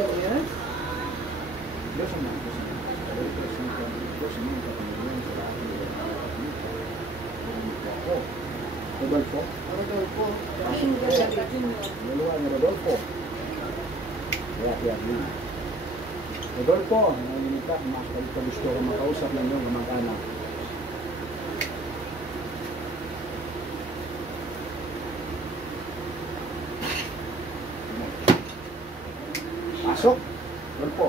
Yes. Rodolfo. Rodolfo. King Rodolfo Jr. Dalawa ni Rodolfo. Kaya Rodolfo, nanginita, makakita gusto ko makausap lang yung kamag-anak. Pasok. Rodolfo.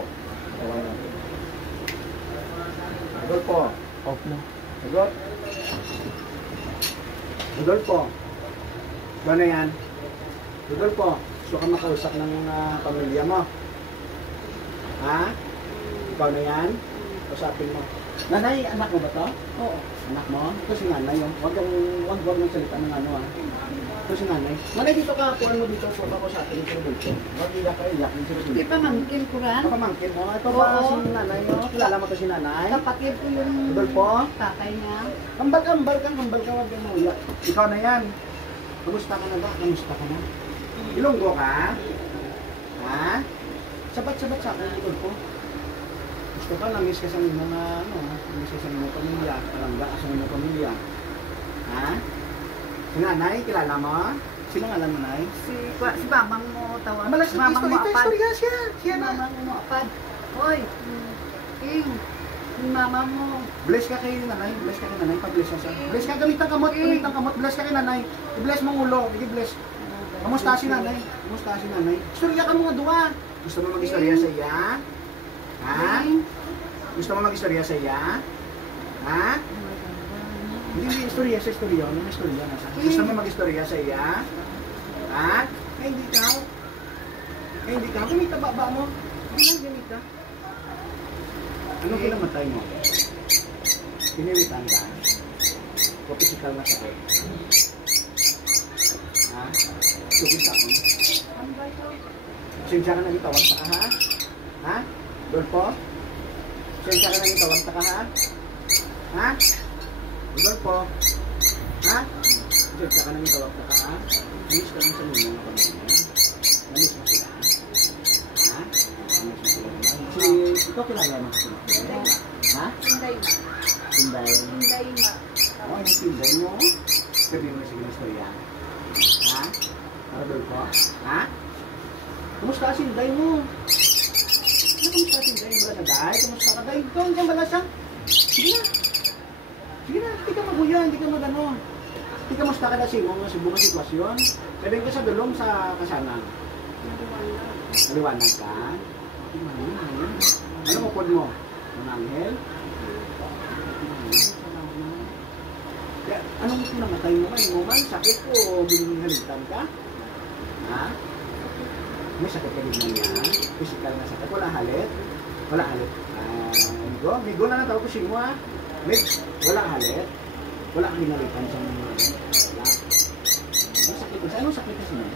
Rodolfo. Off na. Sagot. Rodolfo. Gano'n yan? Rodolfo, gusto ka makausap ng pamilya mo? Ha? Ikaw na yan? Usapin mo. Nanay, anak mo ba to? Oo. Anak mo? Ito si nanay yun. Huwag mong salita ng ano ah. Ito si nanay. Nanay, dito ka. Puan mo dito. Puan ako sa atin yung Rodolfo. Huwag iyak ka iyak yung Rodolfo. Di pa mangkin ko ran. Pamangkin mo? Ito ba Oo. si nanay mo? Kilala mo to si nanay? Kapatid ko yung Rodolfo? tatay niya. Kambal ka. Huwag kang mauyak. Ikaw na yan. Kamusta ka na ba? Kamusta ka na? Ilonggo ka? Ha? Sabat-sabat sa akin, Rodolfo. Gusto ka, namiss ka sa mga, namiss ka sa mga pamilya, palangga sa mga pamilya. Ha? Si nanay, kilala mo? Sino nga lang nanay? Si mamang mo tawag. Malas na istorya siya. Siya na. Mamang mo apad. Hoy, King, yung mama mo. Bless ka kay nanay, bless ka kay nanay, pag-bless siya. Bless ka, gamitan kamot, bless ka kay nanay. I-bless mong ulo, i-bless. Kamusta si nanay? Kamusta si nanay? Istorya ka mga duwa. Gusto mo mag-istorya sa iya? Ha? Gusto mo mag-istorya sa iya? Ha? Hindi istorya sa istorya. Ano may istorya na sa? Gusto mo mag-istorya sa iya? Ha? Hindi ka. Hindi ka. Kumita ba mo? Hindi lang ganita. Anong kinamatay mo? Pinilitan ka? O physical na sakit? Ha? Sugin sa akin? Sinsya ka nang itawag sa ka ha? Ha? Rodolfo? Sinsya ka nang itawag sa ka ha? Ha? Rodolfo? Ha? Sinsya ka nang itawag sa ka ha? Miss ka lang sa nino na pamilya. Namiss mo sila ha? Ha? Namiss mo sila naman. Ikaw kilala mo sila? Ha? Tinday ma. Tinday? Tinday ma. Oo, yung tinday mo. Sabihin mo sige na storya. Ha? Rodolfo? Ha? Kumusta si Inday mo? Kumusta si Inday mo na Day? Kumusta ka Day? Doon ka bala siya? Sige na. Sige na, hindi ka maguya, hindi ka magano. Hindi ka musta ka na simong sa buong sitwasyon. Sabihin ka sa dulong sa kasanan. Maliwanag ka? Ano mo pod mo? Mananghel? Kaya, anong namatay mo man? Mo man? Sakit o binihalitan ka? Ha? May sakit ka din niya, physical na sakit. Wala halit? Wala halit. Migo na natawag ko siya mo ha. Wala halit? Wala kang hinalitan sa mga wala. Anong sakit ka? Anong sakit ka siya?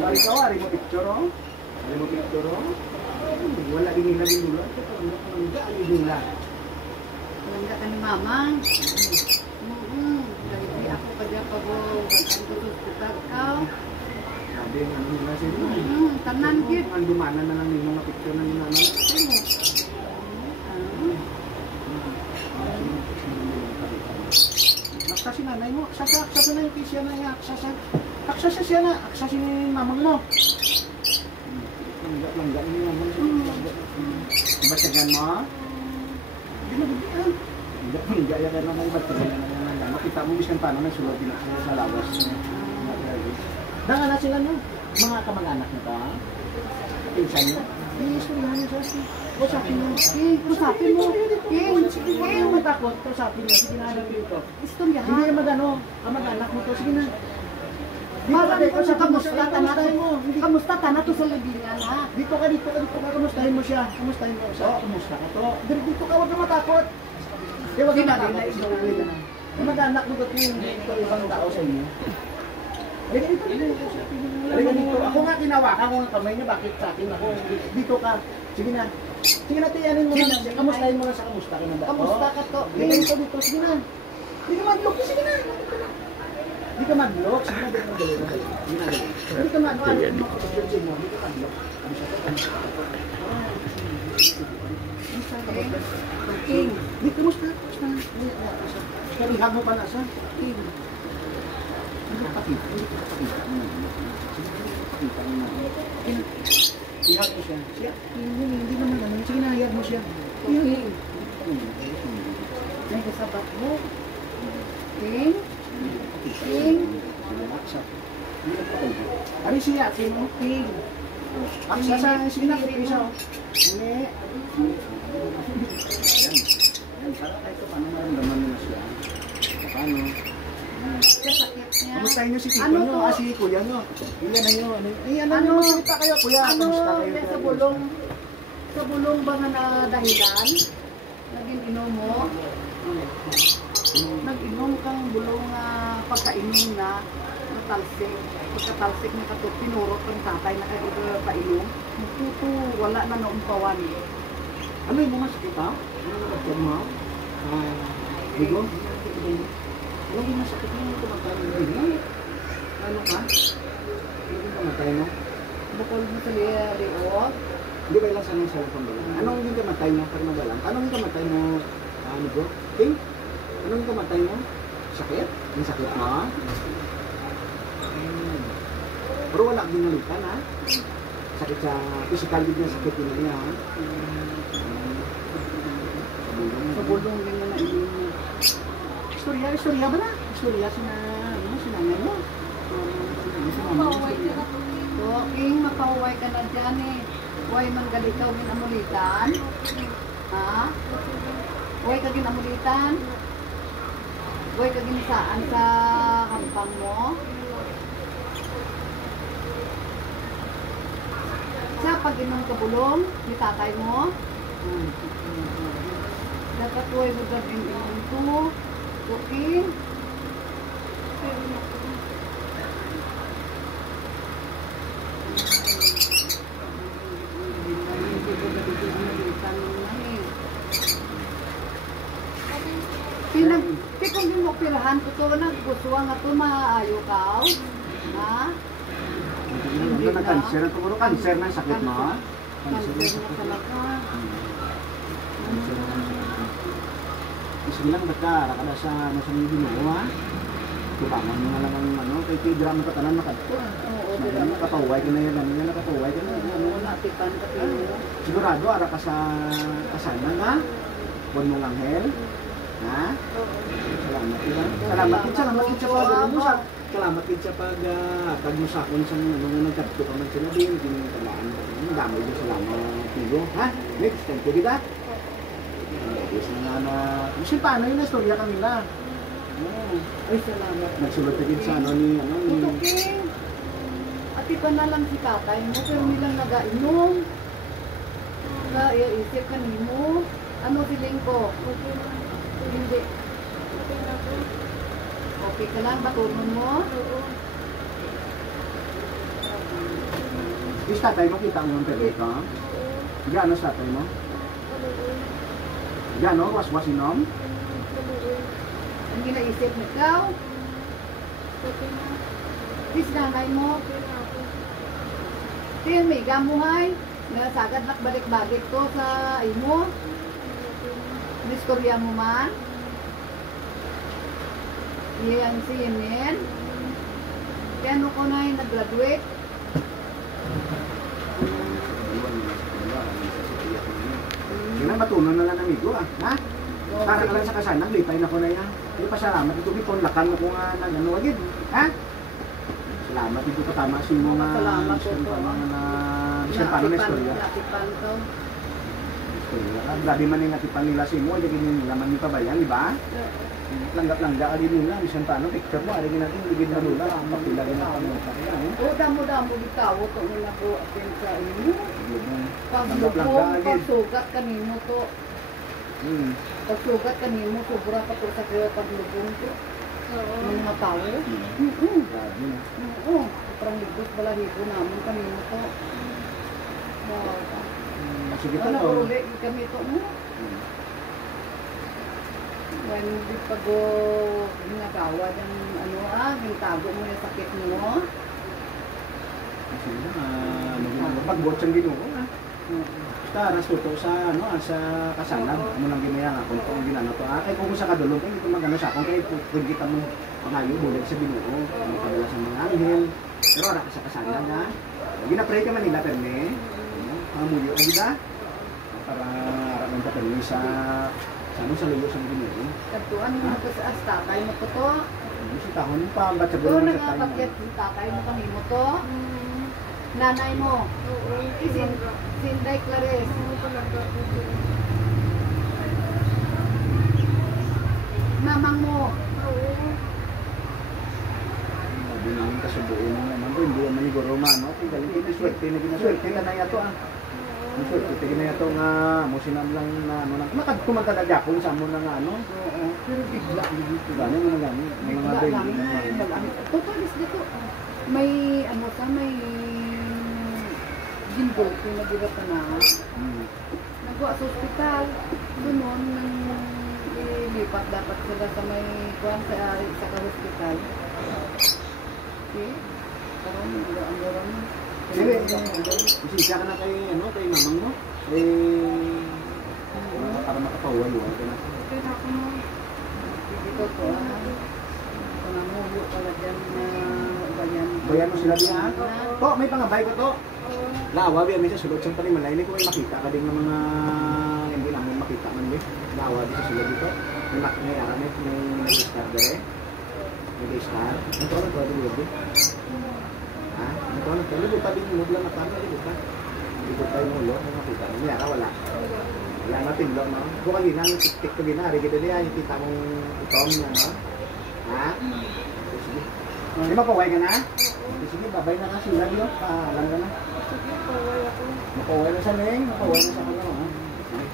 Wala ikaw, hari mo picture o? Hari mo picture o? Wala din nila din nila. Palangga din nila. Palangga ka ni mamang. Lagi ako pa dyan pa po. Bataan ko sa hospital ka. Sabi nga nila sila. Tanan kit. Ang dumanan na lang yung mga picture na nila. Aksa si nanay mo. Aksa na yung kisya na yung aksa siya. Aksa siya na. Aksa si mamang mo. Langga ni mamang. Basagan mo? Hindi na bigyan. Hindi kaya ka naman basagan na. Makita mo miskan paano nagsulot din sa lawas. Danga na sila no? Mga kamag-anak na ba? Pinsan mo? Istoryahan niya siya. Usapin mo. Usapin mo. Huwag mo matakot. Usapin mo. Sige na alam dito. Istoryahan. Hindi naman ano. Kamag-anak mo to. Sige na. Marami ko sa kamusta tanah mo. Kamusta tanah to sa Libingan ha? Dito ka. Kamustahin mo siya. Kamustahin mo siya. Kamusta ka to? Dito ka. Huwag ka matakot. Huwag ka matakot. Kamag-anak mo ba't yung ibang tao sa inyo? Halika dito. Ako nga tinawakan ko ang kamay niya. Bakit sa akin ako? Dito ka. Sige na. Sige na, tiyanin mo na. Kamustahin mo na sa kamusta ka na ba? Kamusta ka to? Dito. Sige na. Hindi ka mag-look. Sige na. Hindi ka mag-lock. Sige na, dali, dali. Hindi na, dali. Hindi ka mag-lock. Hindi ka mag-lock. Ano siya to? Kamusta ka ba? King. Hindi, kamusta? Kamusta? Pero ihag mo pa na siya. King. Hindi ka pakita. Hindi ka pakita. Sige, hindi ka pakita. Ihag mo siya. Siya? Hindi naman ano. Sige na, ihag mo siya. King. May kasabat mo. King. King. Ano siya? Sino? King. Ang sa sige na, isa. Hindi. Yan, sarap ito. Paano maramdaman mo na siya? Paano? Kasakit niya. Kamusta niyo si Tito Ano niyo? to? Si kuya niyo. Iyan na yun. Iyan na Ano? yun. Magsalita kayo, kuya. Ano? Kamusta kayo? Sa bulong. Sa bulong ba nga na dahilan? Naging inom mo? Nag-inom kang bulong pagkainom na natalsik. Pagkatalsik na kato, pinurot ng tatay na kayo painom. Tuto, wala na naumpawan. Ano yung mga sakit ha? Ano yung nagkad mo? Bigo? Ano yung masakit mo? Tumatay mo yun? Ano ka? Ano yung tumatay mo? Bukol mo sa liot. Hindi ba ilang sanang sa pambalang? Anong yung tumatay mo? Pag magalang? Anong yung tumatay mo? Ano bro? Ting? Anong yung tumatay mo? Sakit? Yung sakit mo? Pero wala kang ginalitan ha? Sakit sa physical din na sakit din niya ha? Sa bulong din na nainom mo. Istorya ba na? Istorya sinanay mo? Mapaway ka na. So, King, mapaway ka na dyan eh. Huwag man galikaw ginamulitan. Ha? Huwag ka ginamulitan. Huwag ka ginisaan sa kampang mo. Sa pag-inom ka bulong, ni tatay mo. Dapat huwag mo gawin inom to. Okay? Kung di mo pirahan ko to, naggustuhan nga to, maayo ka. Ha? Hindi na cancer. Ito puro cancer na yung sakit mo ha? Cancer na talaga. Sige lang, ba't ka? Raka na sa mga ginoo ha? Tubangan mo na lang ang kay Tigra mo katanan makadto. Oo, Nakapaway ka na yan, nakapaway ka na yan. natipan ka tayo. Sigurado, ara ka sa kasanan ha? Huwag mong anghel. Ha? Salamat din. Salamat din sa pag salamat din sa pag-musakon sa nagkadto ka man sila din. Talaan mo. Ang dami din salamat tiyo. Ha? Next, thank you kita. Yes na. Kasi paano yung istorya kanila? Ay, salamat. Nagsulat ka din sa ni Tutukin. Ati pa na lang si tatay mo, pero nilang nagainom. Isip ka nimo. Ano feeling ko? Hindi. Okay ka lang, batunon mo? Is tatay mo, kita mo yung pwede ka? Gano sa tatay mo? Gano? Was inom? Ang ginaisip mo ikaw? Tis nanay mo? Tiyan may gamuhay? Nasagad nakbalik-balik to sa imo? Nistorya mo man? Iyan si Yemen? Kaya ano ko na yung nag-graduate? Yun ang matunan na lang amigo ha? Para ka lang sa kasanang, lipay na ko na yan. Hindi pa salamat ito, lakan mo ko nga nag-ano agad. Ha? Salamat ito katama sa mo nga. Salamat po po. Bisan paano na istorya? Natipan to. Grabe man yung natipan nila sa mo, hindi nila man yung pabayan, di ba? Langgap-langga ka din nila, bisan paano, picture mo, alagin natin, ligid na lula, papilagin na kami sa kanya. O, damo-damo bitaw, ito nila po atin sa inyo. Langgap-langga Paglubong, agad. pagsugat kanino to. Pagsugat kanino, sobra pa to sa kaya paglubong to. Ng mga tao. Grabe na. Oo, parang higos balahibo namin kanino to. Sige pa Ano to. uli kami to mo? When di pag ginagawa ng tago mo yung sakit mo. Kasi pag-buot siyang Ginoo ha. Basta nasuto sa sa kasalan mo nang ginaya nga kung ginano to ay kung sa kadulog ay dito magano sa kung kay kung kita mo pangayo bulag sa Ginoo ang padala sa mga anghel pero ara ka sa kasalan ha. Gina-pray ka man nila perme. Muyo ay gida para ara man ta perme sa luyo sa Ginoo. Katuan mo ko sa tatay mo to. Si tahon pa ba sa Ito bulan na nga bakit yung tatay mo kami mo to? Nanay mo? Sinday Clarice. Mamang mo? Binang kasubuin mo naman ko, hindi naman yung Romano. Kung galing ito, swerte na ginaswerte ka na yato ah. Ang swerte ka na yato nga, musinam lang na ano lang. Kumagkadagapon sa mo na nga ano. Oo. Pero bigla lang. Gani mo na gani. Bigla lang. Totalis dito. May ano sa may gimbal ko na dira pa na. Nagwa sa ospital. Doon nang ilipat dapat sila sa may kuwan sa hospital. Okay? Karon ang oras mo. Sige, isisya ka na kay mamang mo. Para makapawal-wal ka na. Kaya ako mo. Dito to kung namulo pala dyan na Bayan mo sila diha. Po, may pangabay ko to. Lawa biya may sa sulod sang panimalay ni ko may makita ka ding ng mga hindi namin makita man di. Lawa di sa sulod dito. May aramit may star dere. May star. Ito na to di. Ha? Ito na to di pa din mo lang na para di ba? Ito tayo mo lo makita niya wala. Yan natin lo no. Ko kanina ang tik ko ginari kita diya yung kita mong itom niya no. Ha? Sige. Di ba paway ka na? Sige, babay na kasi lang yun. Paalam ka na. Sige, paway ako. Mapaway na sa Neng. Mapaway na sa kanya. Sige.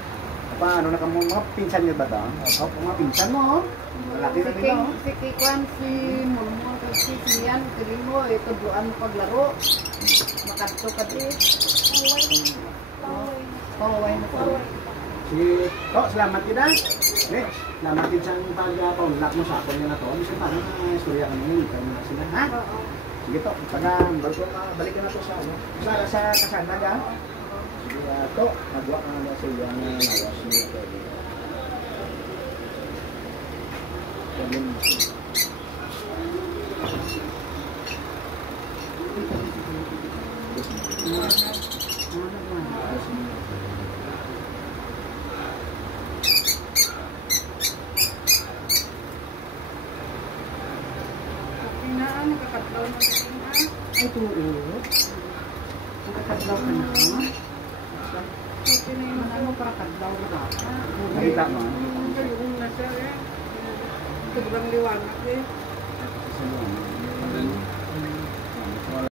Paano na ka mga pinsan niyo ba ito? Opo, mga pinsan mo. Malaki na nila. Si Kikwan, si Mulmo, si Sian, si mo, ito doon paglaro. Makadto ka din. Paway na po. Sige. Salamat kita. Next. Salamat din sa pag-paunlak mo sa ako niya na to. Bisa parang istorya ka naman. Ikaw na sila. Ha? Sige to. Balik ka na to sa kasanag ha. Sige to. Nagwa ka na sa iyang nawas niya. Nakakatlaw na din ha. Ay, tuo. Nakakadlaw ka na. Okay na yung Ano para kadlaw na ba? Nakita mo? yung na sir eh. Sobrang liwanag eh. Sa